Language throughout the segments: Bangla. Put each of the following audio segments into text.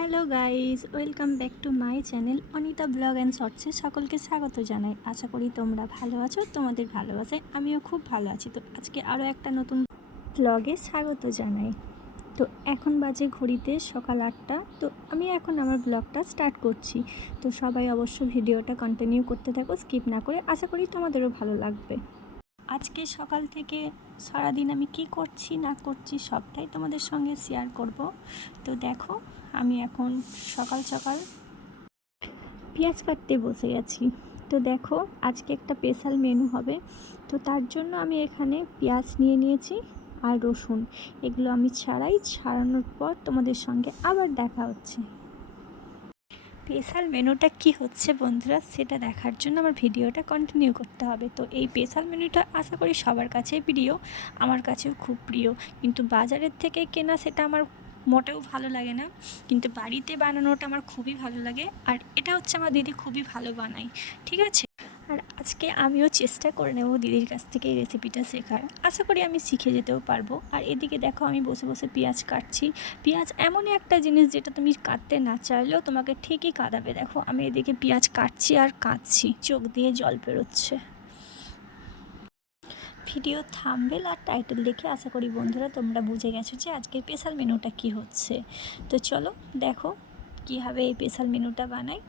Hello guys welcome back to my channel Anita vlog and শর্টসে সকলকে স্বাগত জানাই। আশা করি তোমরা ভালো আছো, তোমাদের ভালোবাসায় আমিও খুব ভালো আছি। তো আজকে আরও একটা নতুন ব্লগে স্বাগত জানাই। তো এখন বাজে ঘড়িতে সকাল আটটা, তো আমি এখন আমার ব্লগটা স্টার্ট করছি। তো সবাই অবশ্য ভিডিওটা কন্টিনিউ করতে থাকো স্কিপ না করে, আশা করি তোমাদেরও ভালো লাগবে। আজকে সকাল থেকে সারাদিন আমি কি করছি, না করছি সবটাই তোমাদের সঙ্গে শেয়ার করব। তো দেখো আমি এখন সকাল সকাল পেঁয়াজ কাটতে বসে গেছি তো দেখো, আজকে একটা স্পেশাল মেনু হবে। তো তার জন্য আমি এখানে পেঁয়াজ নিয়ে নিয়েছি আর রসুন। এগুলো আমি ছাড়াই, ছাড়ানোর পর তোমাদের সঙ্গে আবার দেখা হচ্ছে। স্পেশাল মেনুটা কি হচ্ছে বন্ধুরা, সেটা দেখার জন্য আমার ভিডিওটা কন্টিনিউ করতে হবে। তো এই স্পেশাল মেনুটা আশা করি সবার কাছেই প্রিয়, আমার কাছেও খুব প্রিয়। কিন্তু বাজারের থেকে কেনা সেটা আমার মোটেও ভালো লাগে না। কিন্তু বাড়িতে বানানোটা আমার খুবই ভালো লাগে। আর এটা হচ্ছে আমার দিদি খুবই ভালো বানায়, ঠিক আছে? আর আজকে আমিও চেষ্টা করে নেব দিদির কাছ থেকে এই রেসিপিটা শেখার। আশা করি আমি শিখে যেতেও পারব। আর এদিকে দেখো, আমি বসে বসে পেঁয়াজ কাটছি। পেঁয়াজ এমনই একটা জিনিস যেটা তুমি কাটতে না চাইলেও তোমাকে ঠিকই কাঁদাবে দেখো, আমি এদিকে পেঁয়াজ কাটছি আর কাঁদছি। চোখ দিয়ে জল বেরোচ্ছে। ভিডিও থামবেল আর টাইটেল দেখে আশা করি বন্ধুরা তোমরা বুঝে গেছো যে আজকে স্পেশাল মেনুটা কি হচ্ছে। তো চলো দেখো কীভাবে এই স্পেশাল মেনুটা বানাই।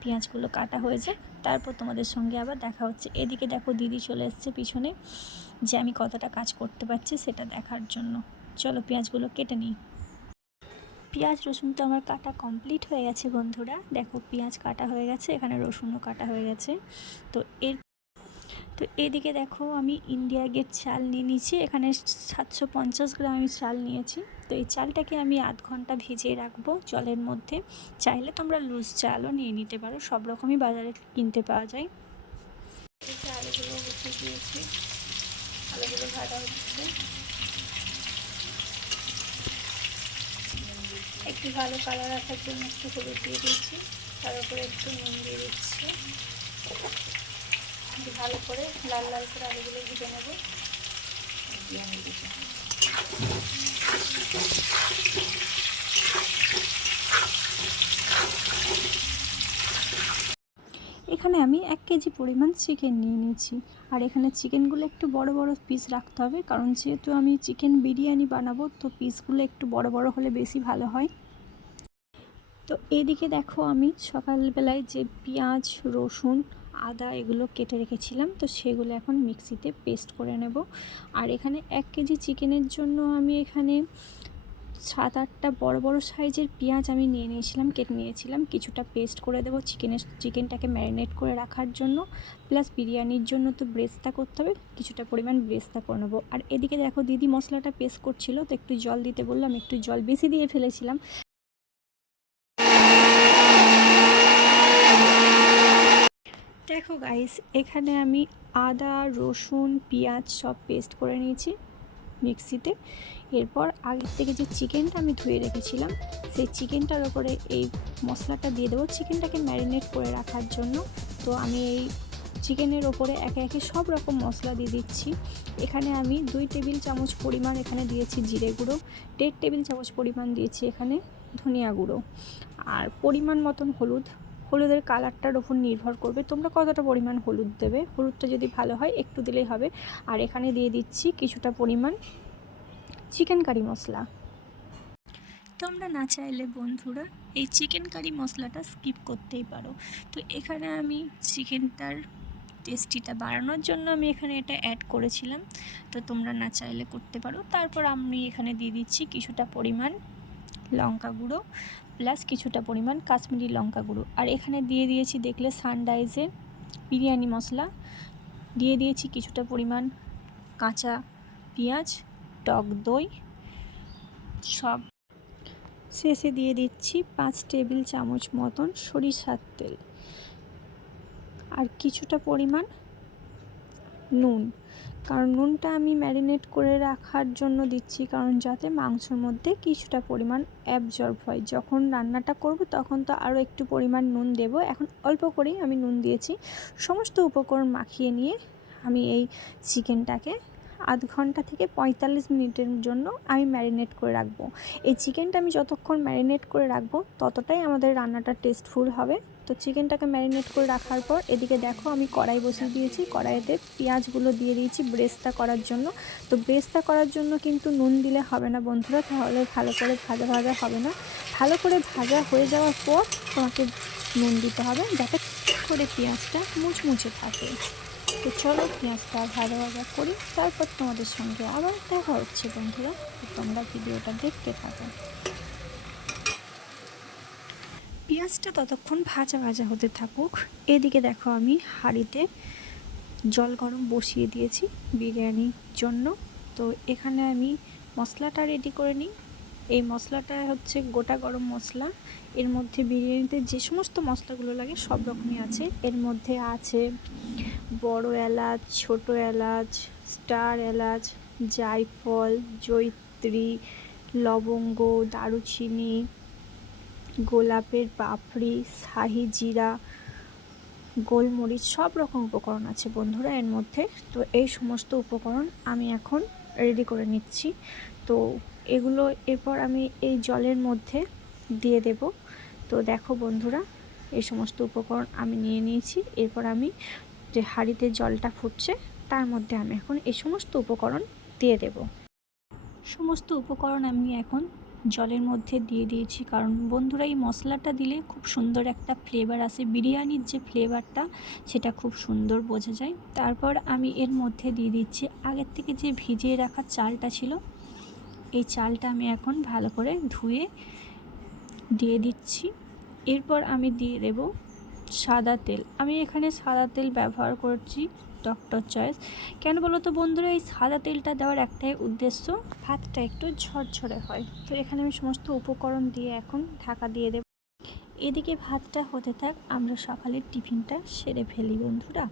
পেঁয়াজগুলো কাটা হয়েছে তারপর তোমাদের সঙ্গে আবার দেখা হচ্ছে। এদিকে দেখো দিদি চলে এসছে পিছনে, যে আমি কতটা কাজ করতে পারছি সেটা দেখার জন্য। চলো পেঁয়াজগুলো কেটে নিই। পেঁয়াজ, রসুন তো আমার কাটা কমপ্লিট হয়ে গেছে বন্ধুরা। দেখো পেঁয়াজ কাটা হয়ে গেছে, এখানে রসুনও কাটা হয়ে গেছে। তো এর তো এদিকে দেখো আমি ইন্ডিয়া গেট চাল নিয়ে নিয়েছি। এখানে সাতশো পঞ্চাশ গ্রাম আমি চাল নিয়েছি। তো এই চালটাকে আমি আধ ঘণ্টা ভিজিয়ে রাখব জলের মধ্যে। চাইলে তোমরা লুজ চালও নিয়ে নিতে পারো, সব রকমই বাজারে কিনতে পাওয়া যায়। আলুগুলো দিয়েছি আলুগুলো একটু ভালো কালার রাখার জন্য একটু হলুদ দিয়ে দিচ্ছি, তার উপরে একটু নুন দিয়ে দিচ্ছি। ভালো করে লাল লাল করে আলুগুলো ভেজে নেব। এখানে আমি এক কেজি পরিমাণ চিকেন নিয়ে নিয়েছি। আর এখানে চিকেনগুলো একটু বড় বড় পিস রাখতে হবে, কারণ যেহেতু আমি চিকেন বিরিয়ানি বানাবো, তো পিসগুলো একটু বড় বড় হলে বেশি ভালো হয়। তো এদিকে দেখো আমি সকালবেলায় যে পেঁয়াজ, রসুন আদা এগুলো কেটে রেখেছিলাম, তো সেগুলো এখন মিক্সিতে পেস্ট করে নেব। আর এখানে এক কেজি চিকেনের জন্য আমি এখানে সাত আটটা বড় বড় সাইজের পেঁয়াজ আমি নিয়ে নিয়েছিলাম, কেটে নিয়েছিলাম। কিছুটা পেস্ট করে দেবো চিকেনের, চিকেনটাকে ম্যারিনেট করে রাখার জন্য। প্লাস বিরিয়ানির জন্য তো ব্রেস্তা করতে হবে, কিছুটা পরিমাণ ব্রেস্তা করে নেব। আর এদিকে দেখো দিদি মশলাটা পেস্ট করছিল, তো একটু জল দিতে বললাম একটু জল বেশি দিয়ে ফেলেছিলাম। দেখো গাইস এখানে আমি আদা, রসুন, পেঁয়াজ সব পেস্ট করে নিয়েছি মিক্সিতে। এরপর আগের থেকে যে চিকেনটা আমি ধুয়ে রেখেছিলাম, সেই চিকেনটার ওপরে এই মশলাটা দিয়ে দেবো চিকেনটাকে ম্যারিনেট করে রাখার জন্য। তো আমি এই চিকেনের ওপরে একে একে সব রকম মশলা দিয়ে দিচ্ছি। এখানে আমি দুই টেবিল চামচ পরিমাণ এখানে দিয়েছি জিরে গুঁড়ো, দেড় টেবিল চামচ পরিমাণ দিয়েছি এখানে ধনিয়া গুঁড়ো। আর পরিমাণ মতন হলুদ হলুদের কালারটার ওপর নির্ভর করবে। তোমরা কতটা পরিমাণ হলুদ দেবে? হলুদটা যদি ভালো হয়, একটু দিলেই হবে। আর এখানে দিয়ে দিচ্ছি কিছুটা পরিমাণ চিকেন কারি মশলা। তোমরা না চাইলে বন্ধুরা, এই চিকেন কারি মশলাটা স্কিপ করতেই পারো। তো এখানে আমি চিকেনটার টেস্টিটা বাড়ানোর জন্য আমি এখানে এটা অ্যাড করেছিলাম। তো তোমরা না চাইলে করতে পারো। তারপর আমি এখানে দিয়ে দিচ্ছি কিছুটা পরিমাণ লঙ্কা গুঁড়ো। প্লাস কিছুটা পরিমাণ কাশ্মীরি লঙ্কা গুঁড়ো। আর এখানে দিয়ে দিয়েছি, দেখলে সানরাইজের বিরিয়ানি মশলা। দিয়ে দিয়েছি কিছুটা পরিমাণ কাঁচা পেঁয়াজ, টক দই, সব। শেষে দিয়ে দিচ্ছি পাঁচ টেবিল চামচ মতন সরিষার তেল। আর কিছুটা পরিমাণ নুন। কারণ নুনটা আমি ম্যারিনেট করে রাখার জন্য দিচ্ছি, কারণ যাতে মাংসর মধ্যে কিছুটা পরিমাণ অ্যাবজর্ব হয়। যখন রান্নাটা করব তখন তো আরও একটু পরিমাণ নুন দেব। এখন অল্প করেই আমি নুন দিয়েছি। সমস্ত উপকরণ মাখিয়ে নিয়ে আমি এই চিকেনটাকে আধ ঘণ্টা থেকে পঁয়তাল্লিশ মিনিটের জন্য আমি ম্যারিনেট করে রাখব। এই চিকেনটা আমি যতক্ষণ ম্যারিনেট করে রাখব ততটাই আমাদের রান্নাটা টেস্টফুল হবে। তো চিকেনটাকে ম্যারিনেট করে রাখার পর এদিকে দেখো আমি কড়াই বসিয়ে দিয়েছি। কড়াইতে পেঁয়াজগুলো দিয়ে দিয়েছি ব্রেস্তা করার জন্য। তো ব্রেস্তা করার জন্য কিন্তু নুন দিলে হবে না বন্ধুরা, তাহলে ভালো করে ভাজা ভাজা হবে না। ভালো করে ভাজা হয়ে যাওয়ার পর তোমাকে নুন দিতে হবে। যাতে করে পেঁয়াজটা মুচমুচে থাকে। তো চলো পেঁয়াজটা ভাজা ভাজা করি, তারপর তোমাদের সঙ্গে আবার দেখা হচ্ছে বন্ধুরা। তোমরা ভিডিওটা দেখতে থাকো। পেঁয়াজটা ততক্ষণ ভাজা ভাজা হতে থাকুক। এদিকে দেখো আমি হাঁড়িতে জল গরম বসিয়ে দিয়েছি বিরিয়ানির জন্য। তো এখানে আমি মশলাটা রেডি করে নিই। এই মশলাটা হচ্ছে গোটা গরম মশলা। এর মধ্যে বিরিয়ানিতে যে সমস্ত মশলাগুলো লাগে সব রকমই আছে। এর মধ্যে আছে বড় এলাচ, ছোট এলাচ, স্টার এলাচ, জায়ফল জৈত্রী লবঙ্গ, দারুচিনি গোলাপের পাপড়ি, শাহি জিরা, গোলমরিচ, সব রকম উপকরণ আছে বন্ধুরা এর মধ্যে। তো এই সমস্ত উপকরণ আমি এখন রেডি করে নিচ্ছি। তো এগুলো এরপর আমি এই জলের মধ্যে দিয়ে দেব। তো দেখো বন্ধুরা, এই সমস্ত উপকরণ আমি নিয়ে নিয়েছি। এরপর আমি যে হাঁড়িতে জলটা ফুটছে, তার মধ্যে আমি এখন এই সমস্ত উপকরণ দিয়ে দেব। সমস্ত উপকরণ আমি এখন জলের মধ্যে দিয়ে দিয়েছি। কারণ বন্ধুরা, এই মশলাটা দিলে খুব সুন্দর একটা ফ্লেভার আসে। বিরিয়ানির যে ফ্লেভারটা সেটা খুব সুন্দর বোঝা যায়। তারপর আমি এর মধ্যে দিয়ে দিচ্ছি, আগের থেকে যে ভিজিয়ে রাখা চালটা ছিল, এই চালটা আমি এখন ভালো করে ধুয়ে দিয়ে দিচ্ছি। এরপর আমি দিয়ে দেব সাদা তেল। আমি এখানে সাদা তেল ব্যবহার করছি ডক্টর চয়েস কেন বলো তো বন্ধুরা, এই সাদা তেলটা দেওয়ার একটাই উদ্দেশ্য, ভাতটা একটু ঝরঝরে হয়। তো এখানে আমি সমস্ত উপকরণ দিয়ে এখন ঢাকা দিয়ে দেব। এদিকে ভাতটা হতে থাক, আমরা সকালের টিফিনটা সেরে ফেলি বন্ধুরা।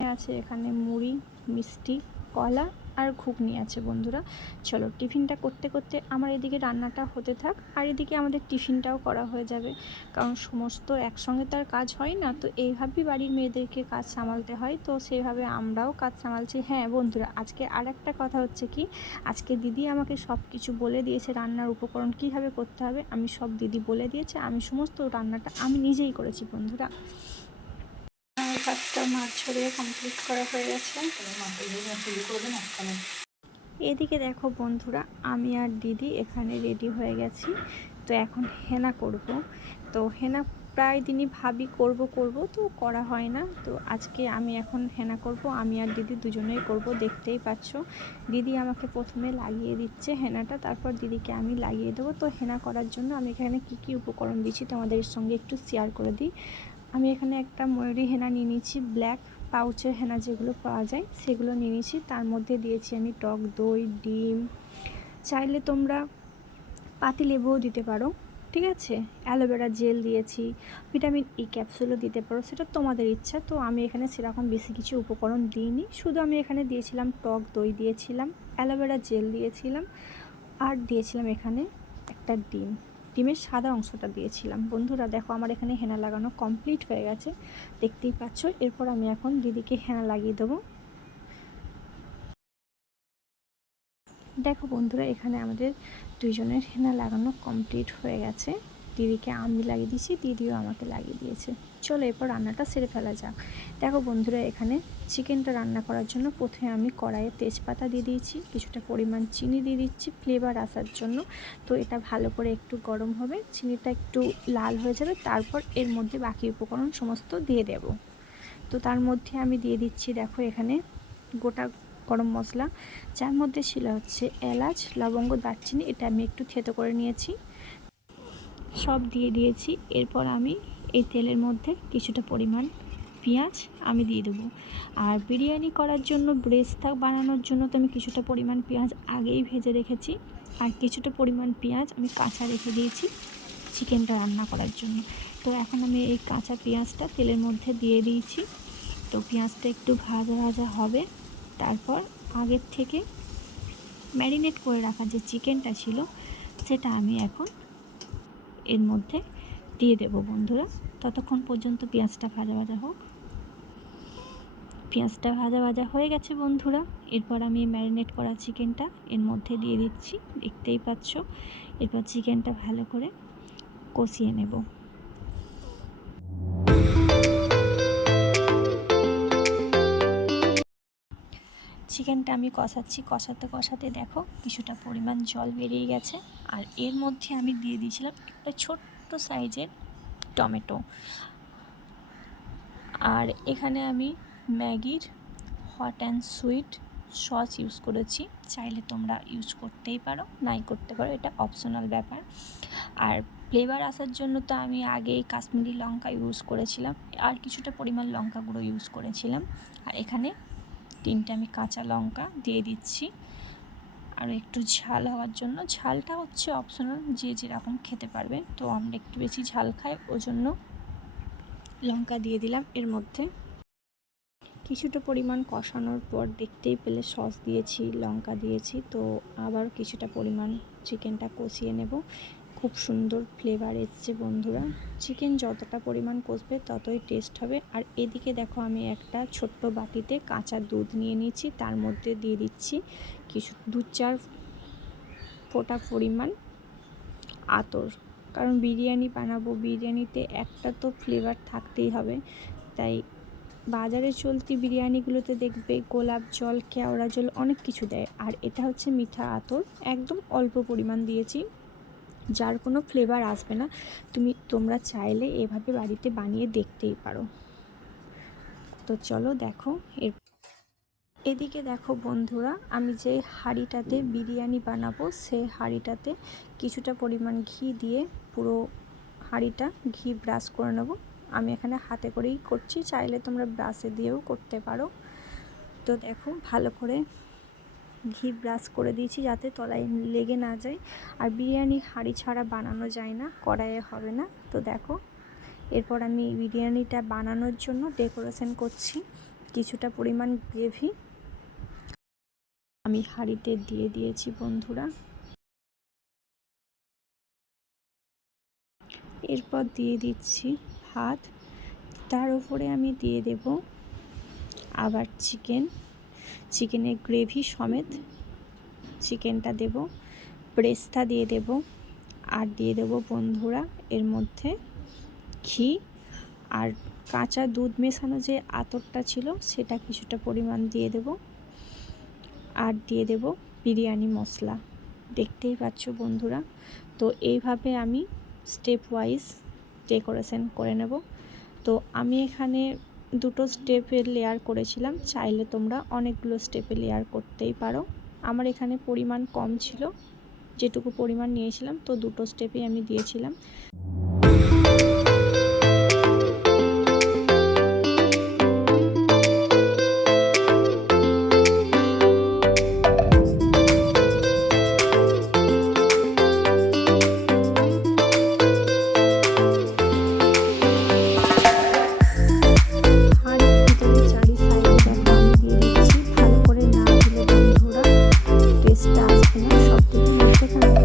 আছে এখানে মুড়ি, মিষ্টি, কলা আর ঘুগনি আছে বন্ধুরা। চলো টিফিনটা করতে করতে আমার এদিকে রান্নাটা হতে থাক, আর এদিকে আমাদের টিফিনটাও করা হয়ে যাবে। কারণ সমস্ত একসঙ্গে তো আর কাজ হয় না, তো এইভাবেই বাড়ির মেয়েদেরকে কাজ সামালতে হয়, তো সেইভাবে আমরাও কাজ সামালছি হ্যাঁ বন্ধুরা, আজকে আর একটা কথা হচ্ছে কি, আজকে দিদি আমাকে সব কিছু বলে দিয়েছে রান্নার উপকরণ কীভাবে করতে হবে, আমি সব দিদি বলে দিয়েছে, আমি সমস্ত রান্নাটা আমি নিজেই করেছি বন্ধুরা। ভাতটা মাছ ছড়িয়ে কমপ্লিট করা হয়ে গেছে। এদিকে দেখো বন্ধুরা, আমি আর দিদি এখানে রেডি হয়ে গেছি। তো এখন হেনা করব। তো হেনা প্রায় দিনই ভাবি করব করব, তো করা হয় না। তো আজকে আমি এখন হেনা করব, আমি আর দিদি দুজনেই করব, দেখতেই পাচ্ছ। দিদি আমাকে প্রথমে লাগিয়ে দিচ্ছে হেনাটা, তারপর দিদিকে আমি লাগিয়ে দেবো। তো হেনা করার জন্য আমি এখানে কি কি উপকরণ দিচ্ছি তোমাদের সঙ্গে একটু শেয়ার করে দিই। আমি এখানে একটা ময়ূরী হেনা নিয়ে নিয়েছি ব্ল্যাক পাউচের হেনা যেগুলো পাওয়া যায়, সেগুলো নিয়ে নিয়েছি। তার মধ্যে দিয়েছি আমি টক দই, ডিম। চাইলে তোমরা পাতি লেবুও দিতে পারো, ঠিক আছে? অ্যালোভেরা জেল দিয়েছি, ভিটামিন ই ক্যাপসুলও দিতে পারো, সেটা তোমাদের ইচ্ছা। তো আমি এখানে সেরকম বেশি কিছু উপকরণ দিইনি, শুধু আমি এখানে দিয়েছিলাম টক দই দিয়েছিলাম, অ্যালোভেরা জেল দিয়েছিলাম, আর দিয়েছিলাম এখানে একটা ডিম। ডিমের সাদা অংশটা দিয়েছিলাম। বন্ধুরা, দেখো আমার এখানে হেনা লাগানো কমপ্লিট হয়ে গেছে। দেখতেই পাচ্ছ? এরপর আমি এখন দিদিকে হেনা লাগিয়ে দেবো। দেখো বন্ধুরা, এখানে আমাদের দুইজনের হেনা লাগানো কমপ্লিট হয়ে গেছে। দিদিকে আমি লাগিয়ে দিয়েছি, দিদিও আমাকে লাগিয়ে দিয়েছে। চলো এরপর রান্নাটা সেরে ফেলা যাক। দেখো বন্ধুরা, এখানে চিকেনটা রান্না করার জন্য প্রথমে আমি কড়াইয়ে তেজপাতা দিয়ে দিয়েছি, কিছুটা পরিমাণ চিনি দিয়ে দিচ্ছি ফ্লেভার আসার জন্য। তো এটা ভালো করে একটু গরম হবে, চিনিটা একটু লাল হয়ে যাবে, তারপর এর মধ্যে বাকি উপকরণ সমস্ত দিয়ে দেব। তো তার মধ্যে আমি দিয়ে দিচ্ছি, দেখো এখানে গোটা গরম মশলা। যার মধ্যে ছিল হচ্ছে এলাচ, লবঙ্গ, দারচিনি, এটা আমি একটু থেতো করে নিয়েছি। সব দিয়ে দিয়েছি। এরপর আমি এই তেলের মধ্যে কিছুটা পরিমাণ পেঁয়াজ আমি দিয়ে দেবো। আর বিরিয়ানি করার জন্য ব্রেস্তা বানানোর জন্য তো আমি কিছুটা পরিমাণ পেঁয়াজ আগেই ভেজে রেখেছি। আর কিছুটা পরিমাণ পেঁয়াজ আমি কাঁচা রেখে দিয়েছি চিকেনটা রান্না করার জন্য। তো এখন আমি এই কাঁচা পেঁয়াজটা তেলের মধ্যে দিয়ে দিয়েছি। তো পেঁয়াজটা একটু ভাজা ভাজা হবে। তারপর আগের থেকে ম্যারিনেট করে রাখা যে চিকেনটা ছিল, সেটা আমি এখন এর মধ্যে দিয়ে দেবো বন্ধুরা। ততক্ষণ পর্যন্ত পেঁয়াজটা ভাজা ভাজা হোক। পেঁয়াজটা ভাজা ভাজা হয়ে গেছে বন্ধুরা। এরপর আমি ম্যারিনেট করা চিকেনটা এর মধ্যে দিয়ে দিচ্ছি। দেখতেই পাচ্ছ? এরপর চিকেনটা ভালো করে কষিয়ে নেব। চিকেনটা আমি কষাচ্ছি। কষাতে কষাতে দেখো, কিছুটা পরিমাণ জল বেরিয়ে গেছে। আর এর মধ্যে আমি দিয়ে দিয়েছিলাম একটা ছোট্ট সাইজের টমেটো। আর এখানে আমি ম্যাগির hot and sweet sauce use করেছি। চাইলে তোমরা ইউজ করতেই পারো, নাই করতে পারো, এটা অপশনাল ব্যাপার। আর ফ্লেভার আসার জন্য তো আমি আগেই কাশ্মীরি লঙ্কা ইউজ করেছিলাম, আর কিছুটা পরিমাণ লঙ্কা গুঁড়ো ইউজ করেছিলাম। আর এখানে তিনটে আমি কাঁচা লঙ্কা দিয়ে দিচ্ছি। আর একটু ঝাল হওয়ার জন্য। ঝালটা হচ্ছে অপশনাল যে যেরকম খেতে পারবে। তো আমরা একটু বেশি ঝাল খাই ওই জন্য লঙ্কা দিয়ে দিলাম এর মধ্যে। কিছুটা পরিমাণ কষানোর পর দেখতেই পেলে সস দিয়েছি, লঙ্কা দিয়েছি। তো আবার কিছুটা পরিমাণ চিকেনটা কষিয়ে নেব। খুব সুন্দর ফ্লেভার এসছে বন্ধুরা। চিকেন যতটা পরিমাণ কষবে ততই টেস্ট হবে। আর এদিকে দেখো আমি একটা ছোট্ট বাটিতে কাঁচা দুধ নিয়ে নিচ্ছি। তার মধ্যে দিয়ে দিচ্ছি কিছু দু চার ফোটা পরিমাণ আতর। কারণ বিরিয়ানি বানাবো বিরিয়ানিতে একটা তো ফ্লেভার থাকতেই হবে। তাই বাজারে চলতি বিরিয়ানিগুলোতে দেখবে গোলাপ জল, কেওড়া জল অনেক কিছু দেয়। আর এটা হচ্ছে মিঠা আতর। একদম অল্প পরিমাণ দিয়েছি। যার কোনো ফ্লেভার আসবে না, তুমি, তোমরা চাইলে এভাবে বাড়িতে বানিয়ে দেখতেই পারো। তো চলো দেখো, এর এদিকে দেখো বন্ধুরা, আমি যে হাঁড়িটাতে বিরিয়ানি বানাবো সেই হাঁড়িটাতে কিছুটা পরিমাণ ঘি দিয়ে পুরো হাঁড়িটা ঘি ব্রাশ করে নেব। আমি এখানে হাতে করেই করছি, চাইলে তোমরা ব্রাশে দিয়েও করতে পারো। তো দেখো, ভালো করে ঘি ব্রাশ করে দিয়েছি যাতে তলায় লেগে না যায়। আর বিরিয়ানি হাঁড়ি ছাড়া বানানো যায় না, কড়াইয়ে হবে না। তো দেখো, এরপর আমি বিরিয়ানিটা বানানোর জন্য ডেকোরেশন করছি কিছুটা পরিমাণ গ্রেভি। আমি হাঁড়িতে দিয়ে দিয়েছি বন্ধুরা। এরপর দিয়ে দিচ্ছি ভাত। তার উপরে আমি দিয়ে দেব আবার চিকেন। চিকেনের গ্রেভি সমেত চিকেনটা দেব ব্রেস্তা দিয়ে দেব, আর দিয়ে দেব বন্ধুরা এর মধ্যে ঘি। আর কাঁচা দুধ মেশানো যে আতরটা ছিল সেটা কিছুটা পরিমাণ দিয়ে দেব, আর দিয়ে দেব বিরিয়ানি মশলা। দেখতেই পাচ্ছ বন্ধুরা, তো এইভাবে আমি স্টেপ ওয়াইজ ডেকোরেশন করে নেব। তো আমি এখানে দুটো স্টেপের লেয়ার করেছিলাম। চাইলে তোমরা অনেকগুলো স্টেপে লেয়ার করতেই পারো। আমার এখানে পরিমাণ কম ছিল, যেটুকু পরিমাণ নিয়েছিলাম, তো দুটো স্টেপেই আমি দিয়েছিলাম। টেস্টটা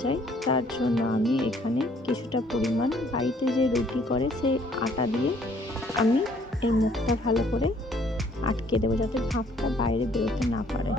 যায়, তার জন্য আমি এখানে কিছুটা পরিমাণ বাড়িতে যে রুটি করে সেই আটা দিয়ে আমি এই মুখটা ভালো করে আটকে দেবো যাতে ভাপটা বাইরে বেরোতে না পারে।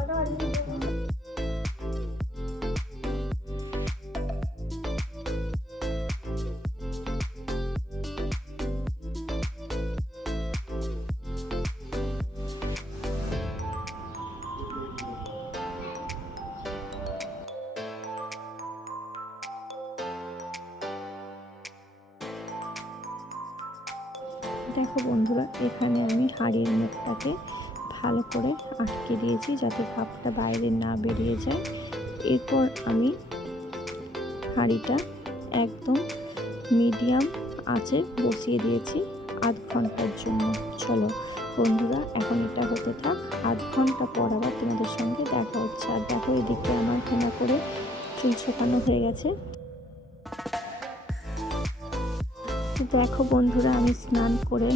মুখটাকে ভালো করে আটকে দিয়েছি যাতে ভাপটা বাইরে না বেরিয়ে যায়। এরপর আমি হাঁড়িটা একদম মিডিয়াম আঁচে বসিয়ে দিয়েছি আধ ঘণ্টার জন্য। চলো বন্ধুরা, এখন এটা হতে থাক। আধ ঘণ্টা পর আবার তোমাদের সঙ্গে দেখা হচ্ছে। আর দেখো এদিকে আমার ঘোনা করে চুল ছোকানো হয়ে গেছে। দেখো বন্ধুরা, আমি স্নান করে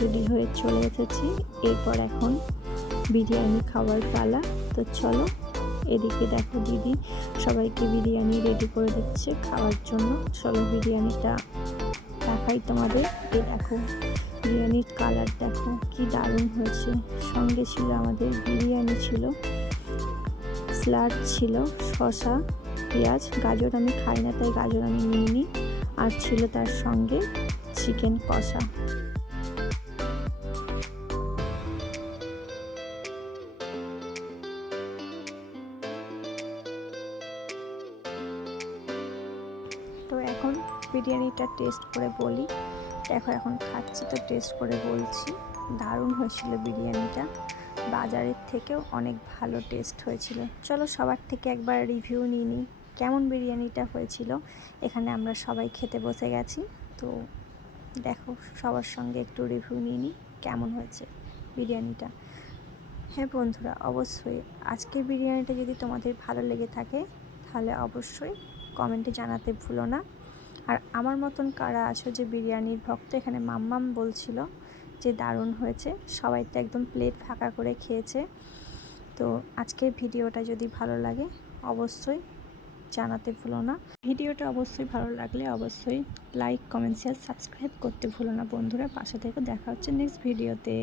রেডি হয়ে চলে এসেছি। এরপর এখন বিরিয়ানি খাওয়ার পালা। তো চলো, এদিকে দেখো দিদি সবাইকে বিরিয়ানি রেডি করে দিচ্ছে খাওয়ার জন্য। চলো বিরিয়ানিটা দেখাই তোমাদের। এ দেখো, বিরিয়ানির কালার দেখো, কি দারুণ হয়েছে। সঙ্গে ছিল আমাদের বিরিয়ানি ছিল, স্যালাড ছিল, শসা, পেঁয়াজ। গাজর আমি খাই না, তাই গাজর আমি নিইনি। আর ছিল তার সঙ্গে চিকেন কষা। তো এখন বিরিয়ানিটা টেস্ট করে বলি। দেখো এখন খাচ্ছি তো টেস্ট করে বলছি। দারুণ হয়েছিল বিরিয়ানিটা। বাজারের থেকেও অনেক ভালো টেস্ট হয়েছিল। চলো সবার থেকে একবার রিভিউ নিয়ে নিই। কেমন বিরিয়ানিটা হয়েছিল? এখানে আমরা সবাই খেতে বসে গেছি। তো দেখো, সবার সঙ্গে একটু রিভিউ নিয়ে নিই কেমন হয়েছে বিরিয়ানিটা। হ্যাঁ বন্ধুরা, অবশ্যই আজকের বিরিয়ানিটা যদি তোমাদের ভালো লেগে থাকে, তাহলে অবশ্যই কমেন্টে জানাতে ভুলো না। আর আমার মতন কারা আছো যে বিরিয়ানির ভক্ত, এখানে মাম্মাম বলছিল যে দারুণ হয়েছে, সবাই তো একদম প্লেট ফাঁকা করে খেয়েছে। তো আজকের ভিডিওটা যদি ভালো লাগে, অবশ্যই জানাতে ভুলো না। ভিডিওটা অবশ্যই ভালো লাগলে অবশ্যই লাইক কমেন্ট শেয়ার সাবস্ক্রাইব করতে ভুলো না বন্ধুরা। পাশে থেকে দেখা হচ্ছে নেক্সট ভিডিওতে